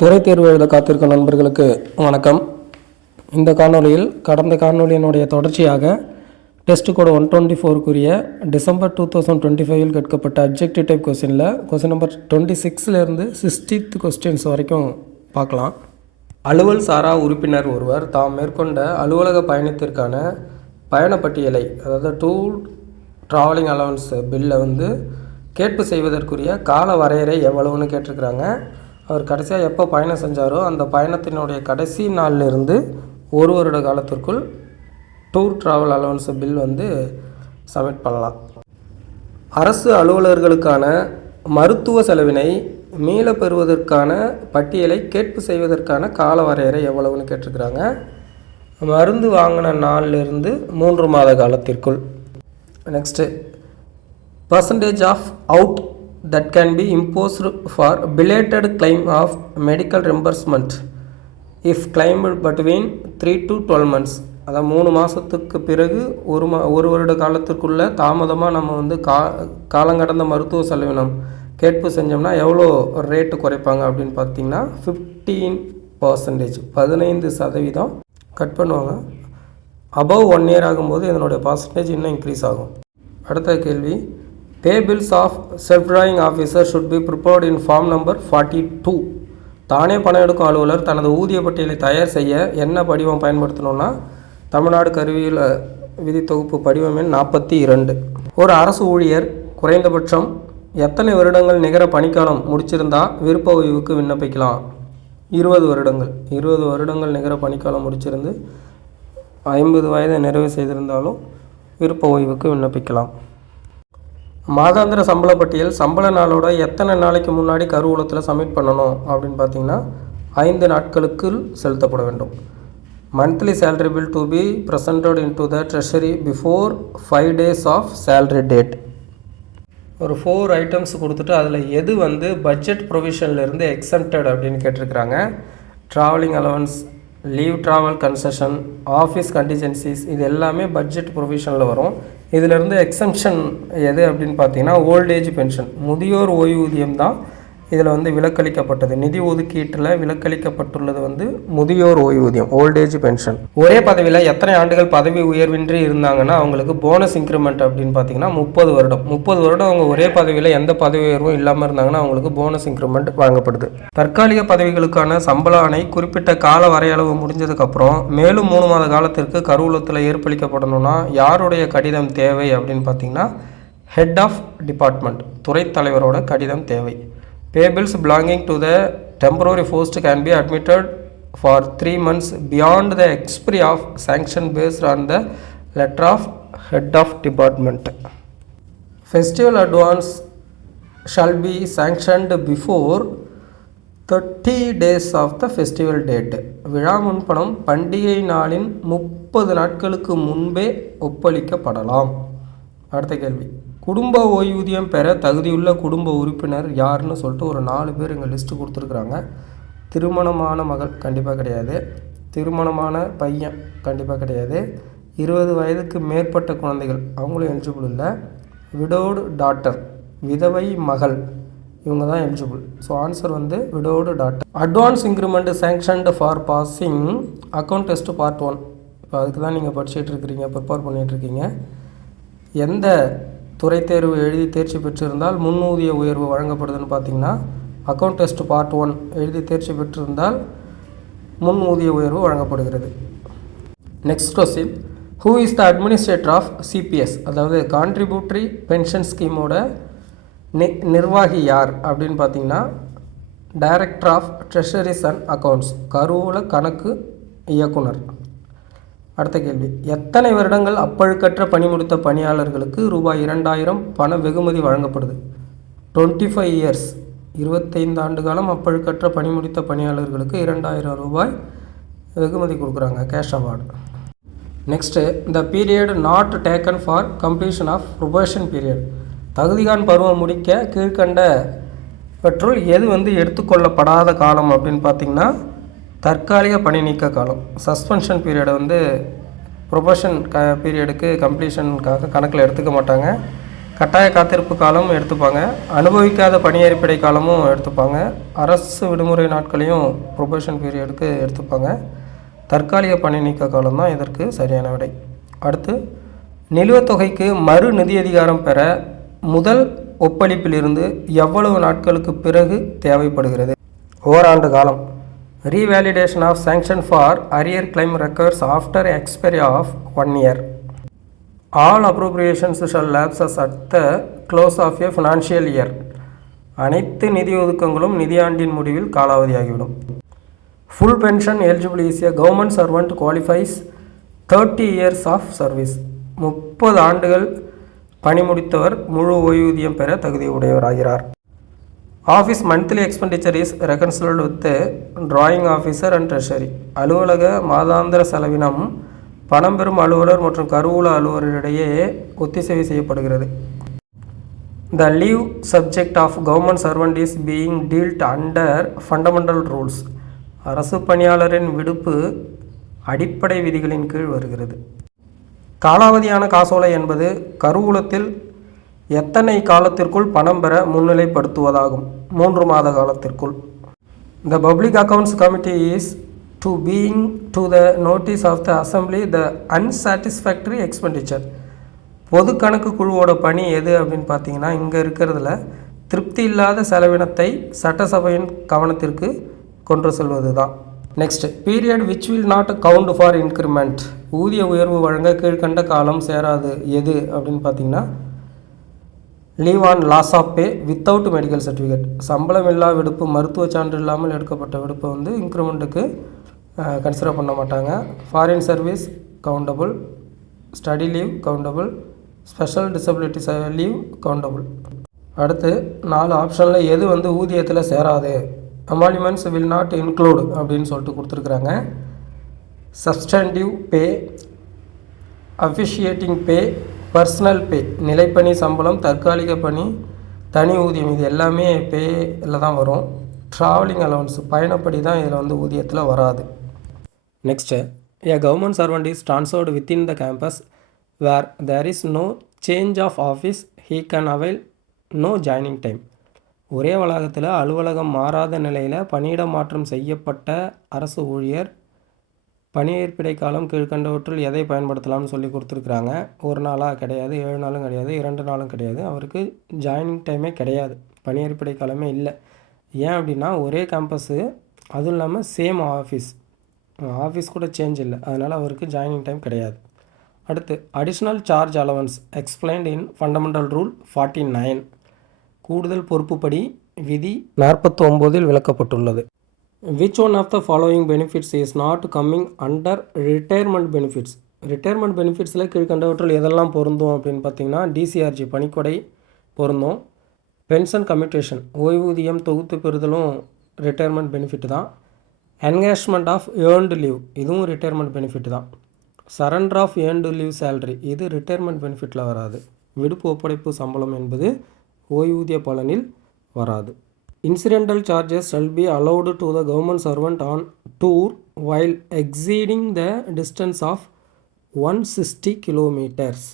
துறை தேர்வு எழுத காத்திருக்கும் நண்பர்களுக்கு வணக்கம். இந்த காணொலியில் கடந்த காணொலியினுடைய தொடர்ச்சியாக டெஸ்ட் கோடு 124க்குரிய டிசம்பர் 2025 கேட்கப்பட்ட அப்ஜெக்டிவ் டைப் கொஸ்டினில் கொஸ்டின் நம்பர் 26லேருந்து 60th கொஸ்டின்ஸ் வரைக்கும் பார்க்கலாம். அலுவல் சாரா உறுப்பினர் ஒருவர் தாம் மேற்கொண்ட அலுவலக பயணத்திற்கான பயணப்பட்டியலை, அதாவது டூர் ட்ராவலிங் அலவன்ஸ் பில்லை கேட்பு செய்வதற்குரிய கால வரையறை எவ்வளவுன்னு கேட்டிருக்கிறாங்க. அவர் கடைசியாக எப்போ பயணம் செஞ்சாரோ அந்த பயணத்தினுடைய கடைசி நாளிலிருந்து ஒரு வருட காலத்திற்குள் tour travel allowance bill submit பண்ணலாம். அரசு அலுவலர்களுக்கான மருத்துவ செலவினை மீள பெறுவதற்கான பட்டியலை கேட்பு செய்வதற்கான கால வரையறை எவ்வளவுன்னு கேட்டிருக்கிறாங்க. மருந்து வாங்கின நாளிலிருந்து 3 மாத காலத்திற்குள். Next, percentage of out that can be imposed for belated claim of medical reimbursement if claimed between 3 to 12 months. அதான் 3 மாதத்துக்கு பிறகு ஒரு வருட காலத்திற்குள்ள தாமதமாக நம்ம காலங்கடந்த மருத்துவ செலவினம் கேட்பு செஞ்சோம்னா எவ்வளோ ரேட்டு குறைப்பாங்க அப்படின்னு பார்த்தீங்கன்னா 15%, 15% கட் பண்ணுவாங்க. அபவ் 1 இயர் ஆகும்போது இதனுடைய பர்சன்டேஜ் இன்னும் இன்க்ரீஸ் ஆகும். அடுத்த கேள்வி, pay bills of self drawing officer should be prepared in form number 42. தானே பணம் எடுக்கும் அலுவலர் தனது ஊதிய பட்டியலை தயார் செய்ய என்ன படிவம் பயன்படுத்தணும்னா தமிழ்நாடு கருவியில் விதி தொகுப்பு படிவம் எண் 42. ஒரு அரசு ஊழியர் குறைந்தபட்சம் எத்தனை வருடங்கள் நிகர பணிக்காலம் முடிச்சிருந்தா விருப்ப ஓய்வுக்கு விண்ணப்பிக்கலாம்? 20 வருடங்கள். 20 வருடங்கள் நிகர பணிக்காலம் முடிச்சிருந்து 50 வயதை நிறைவு செய்திருந்தாலும் விருப்ப ஓய்வுக்கு விண்ணப்பிக்கலாம். மாதாந்திர சம்பள பட்டியல் சம்பள நாளோட எத்தனை நாளைக்கு முன்னாடி கருவூலத்தில் சப்மிட் பண்ணணும் அப்படின்னு பார்த்தீங்கன்னா 5 நாட்களுக்குள் செலுத்தப்பட வேண்டும். Monthly salary bill to be presented in to the treasury before 5 days of salary date. ஒரு 4 ஐட்டம்ஸ் கொடுத்துட்டு அதில் எது பட்ஜெட் ப்ரொவிஷன்லேருந்து எக்ஸம்டட் அப்படின்னு கேட்டிருக்கிறாங்க. Travelling allowance, leave travel concession, office contingencies, இது எல்லாமே பட்ஜெட் ப்ரொவிஷனில் வரும். இதிலிருந்து எக்ஸம்ஷன் எது அப்படின்னு பார்த்தீங்கன்னா ஓல்டேஜ் பென்ஷன், முதியோர் ஓய்வூதியம் தான் இதில் விலக்களிக்கப்பட்டது. நிதி ஒதுக்கீட்டில் விலக்களிக்கப்பட்டுள்ளது முதியோர் ஓய்வூதியம், ஓல்டேஜ் பென்ஷன். ஒரே பதவியில் எத்தனை ஆண்டுகள் பதவி உயர்வின்றி இருந்தாங்கன்னா அவங்களுக்கு போனஸ் இன்க்ரிமெண்ட் அப்படின்னு பார்த்தீங்கன்னா 30 வருடம். 30 வருடம் அவங்க ஒரே பதவியில் எந்த பதவி உயர்வும் இல்லாமல் இருந்தாங்கன்னா அவங்களுக்கு போனஸ் இன்க்ரிமெண்ட் வழங்கப்படுது. தற்காலிக பதவிகளுக்கான சம்பள ஆணை குறிப்பிட்ட கால வரையளவு முடிஞ்சதுக்கப்புறம் மேலும் 3 மாத காலத்திற்கு கருவூலத்தில் ஏற்பளிக்கப்படணும்னா யாருடைய கடிதம் தேவை அப்படின்னு பார்த்தீங்கன்னா ஹெட் ஆஃப் டிபார்ட்மெண்ட், துறை தலைவரோட கடிதம் தேவை. Pay bills belonging to the temporary post can be admitted for 3 months beyond the expiry of sanction based on the letter of head of department. Festival advance shall be sanctioned before 30 days of the festival date. விழா முன்பணம் பண்டிகை நாளின் 30 நாட்களுக்கு முன்பே ஒப்பளிக்கப்படலாம். அடுத்த கேள்வி, குடும்ப ஓய்வூதியம் பெற தகுதியுள்ள குடும்ப உறுப்பினர் யாருன்னு சொல்லிட்டு ஒரு 4 பேர் இங்கே லிஸ்ட்டு கொடுத்துருக்குறாங்க. திருமணமான மகள் கண்டிப்பாக கிடையாது, திருமணமான பையன் கண்டிப்பாக கிடையாது, 20 வயதுக்கு மேற்பட்ட குழந்தைகள் அவங்களும் எலிஜிபிள் இல்லை, விடோடு டாட்டர், விதவை மகள், இவங்க தான் eligible. So answer widowed daughter. Advance increment sanctioned for passing account test part 1. இப்போ அதுக்கு தான் நீங்கள் படிச்சுட்டு இருக்கிறீங்க, ப்ரிப்பேர் பண்ணிகிட்ருக்கீங்க. எந்த துறை தேர்வு எழுதி தேர்ச்சி பெற்றிருந்தால் முன்னூதிய உயர்வு வழங்கப்படுதுன்னு பார்த்தீங்கன்னா அக்கௌண்ட் டெஸ்ட் பார்ட் 1 எழுதி தேர்ச்சி பெற்றிருந்தால் முன்னூதிய உயர்வு வழங்கப்படுகிறது. Next question, who is the administrator of CPS, அதாவது கான்ட்ரிபியூட்டரி பென்ஷன் ஸ்கீமோட நிர்வாகி யார் அப்படின்னு பார்த்தீங்கன்னா director of treasuries and accounts, கருவூல கணக்கு இயக்குனர். அடுத்த கேள்வி, எத்தனை வருடங்கள் அப்பழுக்கற்ற பணி முடித்த பணியாளர்களுக்கு ரூபாய் 2000 பண வெகுமதி வழங்கப்படுது? 25 years, 25 ஆண்டு காலம் அப்பழுக்கற்ற பணி முடித்த பணியாளர்களுக்கு 2000 ரூபாய் வெகுமதி கொடுக்குறாங்க, cash award. Next, the period not taken for completion of probation period, தகுதிகான் பருவம் முடிக்க கீழ்கண்டவற்றுள் எது எடுத்துக்கொள்ளப்படாத காலம் அப்படின்னு பார்த்தீங்கன்னா தற்காலிக பணி நீக்க காலம். சஸ்பென்ஷன் பீரியடை ப்ரொபஷன் பீரியடுக்கு கம்ப்ளீஷனுக்காக கணக்கில் எடுத்துக்க மாட்டாங்க. கட்டாய காத்திருப்பு காலம் எடுத்துப்பாங்க. அனுபவிக்காத பணியறிப்படை காலமும் எடுத்துப்பாங்க. அரசு விடுமுறை நாட்களையும் ப்ரொபேஷன் பீரியடுக்கு எடுத்துப்பாங்க. தற்காலிக பணி நீக்க காலம் தான் இதற்கு சரியான விடை. அடுத்து, நிலுவைத் தொகைக்கு மறு நிதி அதிகாரம் பெற முதல் ஒப்பளிப்பிலிருந்து எவ்வளவு நாட்களுக்கு பிறகு தேவைப்படுகிறது? ஓராண்டு காலம். Revalidation of sanction for arrear claim recurs after expiry of 1 year. All appropriations shall lapse at the close of a financial year. அனைத்து நிதி ஒதுக்கங்களும் நிதியாண்டின் முடிவில் காலாவதியாகிவிடும். Full pension eligible is a government servant qualifies 30 years of service. 30 ஆண்டுகள் பணி முடித்தவர் முழு ஓய்வூதியம் பெற தகுதி உடையவராகிறார். Office monthly expenditure is reconciled with drawing officer and treasury. அலுவலக மாதாந்திர செலவினம் பணம் பெறும் அலுவலர் மற்றும் கருவூல அலுவலரிடையே ஒத்திசைவு செய்யப்படுகிறது. The leave subject of government servant is being dealt under fundamental rules. அரசு பணியாளரின் விடுப்பு அடிப்படை விதிகளின் கீழ் வருகிறது. காலாவதியான காசோலை என்பது கருவூலத்தில் எத்தனை காலத்திற்குள் பணம் பெற முன்னிலைப்படுத்துவதாகும். 3 மாத காலத்திற்குள். The public accounts committee is to being to the notice of the assembly the unsatisfactory expenditure. பொது கணக்கு குழுவோட பணி எது அப்படின்னு பார்த்தீங்கன்னா, இங்கே இருக்கிறதுல திருப்தி இல்லாத செலவினத்தை சட்டசபையின் கவனத்திற்கு கொண்டு செல்வது தான். Next, period which will not count for increment. ஊதிய உயர்வு வழங்க கீழ்கண்ட காலம் சேராது எது அப்படின்னு பார்த்தீங்கன்னா, leave on loss of pay without medical certificate. சம்பளம் இல்லா விடுப்பு, மருத்துவ சான்று இல்லாமல் எடுக்கப்பட்ட விடுப்பை வந்து இன்க்ரிமெண்ட்டுக்கு கன்சிடர் பண்ண மாட்டாங்க. Foreign service countable, study leave countable, special disability leave countable. அடுத்து 4 ஆப்ஷனில் எது வந்து ஊதியத்தில் சேராது? அமாலிமெண்ட்ஸ் வில் நாட் இன்க்ளூட் அப்படின்னு சொல்லிட்டு கொடுத்துருக்குறாங்க. சப்ஸ்டன்டிவ் பே, அஃபிஷியேட்டிங் பே, பர்சனல் பே, நிலைப்பணி சம்பளம், தற்காலிக பணி, தனி ஊதியம், இது எல்லாமே பேயில் தான் வரும். ட்ராவலிங் அலவன்ஸ், பயணப்படி தான் இதில் வந்து ஊதியத்தில் வராது. Next, a government servant is transferred within the campus where there is no change of office, he can avail no joining time. ஒரே வளாகத்தில் அலுவலகம் மாறாத நிலையில் பணியிட மாற்றம் செய்யப்பட்ட அரசு ஊழியர் பணியேற்பிடை காலம் கீழ்கண்டவற்றில் எதை பயன்படுத்தலாம்னு சொல்லி கொடுத்துருக்குறாங்க. 1 நாளாக கிடையாது, 7 நாளும் கிடையாது, 2 நாளும் கிடையாது. அவருக்கு ஜாயினிங் டைமே கிடையாது, பணியேற்பிடை காலமே இல்லை. ஏன் அப்படின்னா, ஒரே கேம்பஸ்ஸு, அதுவும் இல்லாமல் சேம் ஆஃபீஸ் கூட சேஞ்ச் இல்லை, அதனால் அவருக்கு ஜாயினிங் டைம் கிடையாது. அடுத்து, additional charge allowance explained in fundamental rule 49. கூடுதல் பொறுப்புப்படி விதி 49இல் விளக்கப்பட்டுள்ளது. Which one of the following benefits is not coming under retirement benefits. Retirement பெனிஃபிட்ஸில் கீழ்கண்டவற்றில் எதெல்லாம் பொருந்தும் அப்படின்னு பார்த்தீங்கன்னா, டிசிஆர்ஜி பணிக்கொடை பொருந்தும். பென்ஷன் கம்யூட்டேஷன், ஓய்வூதியம் தொகுத்து பெறுதலும் ரிட்டையர்மெண்ட் பெனிஃபிட் தான். என்கேஷ்மெண்ட் ஆஃப் ஏர்ன்டு லீவ், இதுவும் ரிட்டையர்மெண்ட் பெனிஃபிட் தான். Surrender of earned leave salary, இது ரிட்டையர்மெண்ட் பெனிஃபிட்டில் வராது. விடுப்பு ஒப்படைப்பு சம்பளம் என்பது ஓய்வூதிய பலனில் வராது. Incidental charges shall be allowed to the government servant on tour while exceeding the distance of 160 kilometres.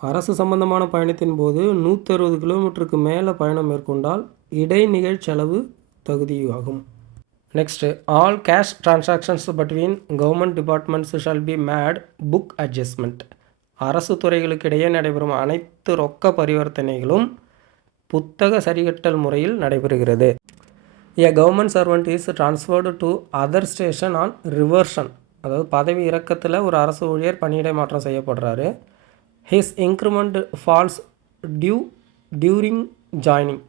அரசு சம்பந்தமான பயணத்தின் போது 160 கிலோமீட்டருக்கு மேலே பயணம் மேற்கொண்டால் இடைநிகழ் செலவு தகுதியாகும். Next, all cash transactions between government departments shall be made book adjustment. அரசு துறைகளுக்கு இடையே நடைபெறும் அனைத்து ரொக்க பரிவர்த்தனைகளும் புத்தக சரிகட்டல் முறையில் நடைபெறுகிறது. A government servant is transferred to other station on reversion. அதாவது பதவி இறக்கத்தில் ஒரு அரசு ஊழியர் பணியிடை மாற்றம் செய்யப்படுறாரு. His increment falls during joining.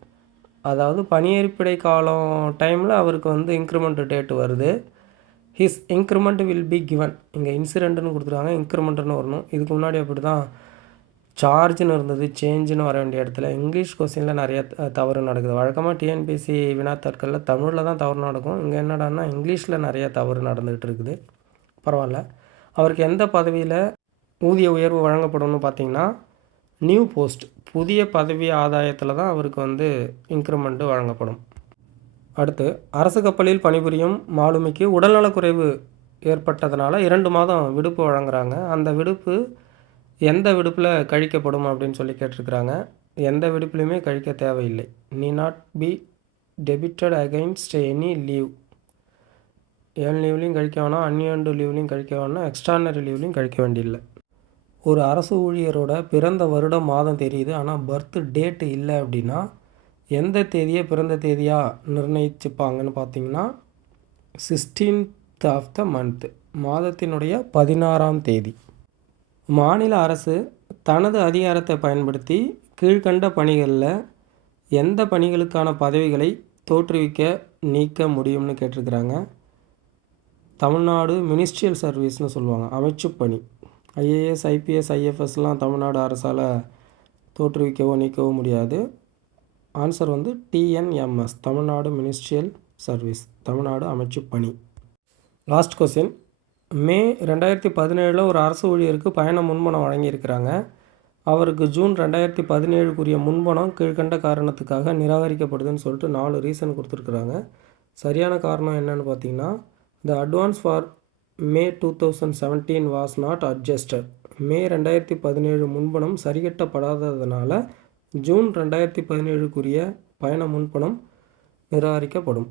அதாவது பணியேற்பிடை காலம் டைமில் அவருக்கு வந்து இன்க்ரிமெண்ட் டேட் வருது. His increment will be given. இங்கே இன்சிடென்ட்னு கொடுத்துருக்காங்க, இன்க்ரிமெண்ட்னு வரணும். இதுக்கு முன்னாடி அப்படி தான் சார்ஜ்னு இருந்தது, சேஞ்சுன்னு வர வேண்டிய இடத்துல இங்கிலீஷ் கொஸ்டினில் நிறைய தவறு நடக்குது. வழக்கமாக டிஎன்பிஎஸ்சி வினாத்தாட்களில் தமிழில் தான் தவறு நடக்கும். இங்கே என்னடான்னா இங்கிலீஷில் நிறைய தவறு நடந்துகிட்டு இருக்குது. பரவாயில்ல. அவருக்கு எந்த பதவியில் ஊதிய உயர்வு வழங்கப்படும்னு பார்த்தீங்கன்னா, நியூ போஸ்ட், புதிய பதவி ஆதாயத்தில் தான் அவருக்கு வந்து இன்க்ரிமெண்ட்டு வழங்கப்படும். அடுத்து, அரசு கப்பலில் பணிபுரியும் மாலுமிக்கு உடல்நலக்குறைவு ஏற்பட்டதுனால 2 மாதம் விடுப்பு வழங்குறாங்க. அந்த விடுப்பு எந்த விடுப்பில் கழிக்கப்படும் அப்படின்னு சொல்லி கேட்டிருக்கிறாங்க. எந்த விடுப்புலையுமே கழிக்க தேவையில்லை. Need not be debited against any leave. Earn லீவ்லையும் கழிக்க வேணாம், அன்ஏர்ன்டு லீவ்லையும் கழிக்க வேணாம், எக்ஸ்ட்ரானரி லீவ்லையும் கழிக்க வேண்டியில்லை. ஒரு அரசு ஊழியரோட பிறந்த வருடம் மாதம் தெரியுது, ஆனால் பர்த் டேட்டு இல்லை அப்படின்னா எந்த தேதியை பிறந்த தேதியாக நிர்ணயிச்சுப்பாங்கன்னு பார்த்தீங்கன்னா 16th ஆஃப் த மந்த், மாதத்தினுடைய 16ஆம் தேதி. மாநில அரசு தனது அதிகாரத்தை பயன்படுத்தி கீழ்கண்ட பணிகளில் எந்த பணிகளுக்கான பதவிகளை தோற்றுவிக்க நீக்க முடியும்னு கேட்டிருக்கிறாங்க. தமிழ்நாடு மினிஸ்ட்ரியல் சர்வீஸ்னு சொல்லுவாங்க, அமைச்சு பணி. ஐஏஎஸ், ஐபிஎஸ், ஐஎஃப்எஸ்லாம் தமிழ்நாடு அரசால் தோற்றுவிக்கவோ நீக்கவோ முடியாது. ஆன்சர் வந்து TNMS, Tamil Nadu ministerial service, Tamil Nadu அமைச்சு பணி. Last question. மே 2017 ஒரு அரசு ஊழியருக்கு பயண முன்பணம் வழங்கியிருக்கிறாங்க. அவருக்கு ஜூன் 2017 முன்பணம் கீழ்கண்ட காரணத்துக்காக நிராகரிக்கப்படுதுன்னு சொல்லிட்டு 4 ரீசன் கொடுத்துருக்குறாங்க. சரியான காரணம் என்னன்னு பார்த்தீங்கன்னா, The advance for May 2017 was not adjusted. மே 2017 முன்பணம் சரிகட்டப்படாததுனால ஜூன் 2017 பயண முன்பணம் நிராகரிக்கப்படும்.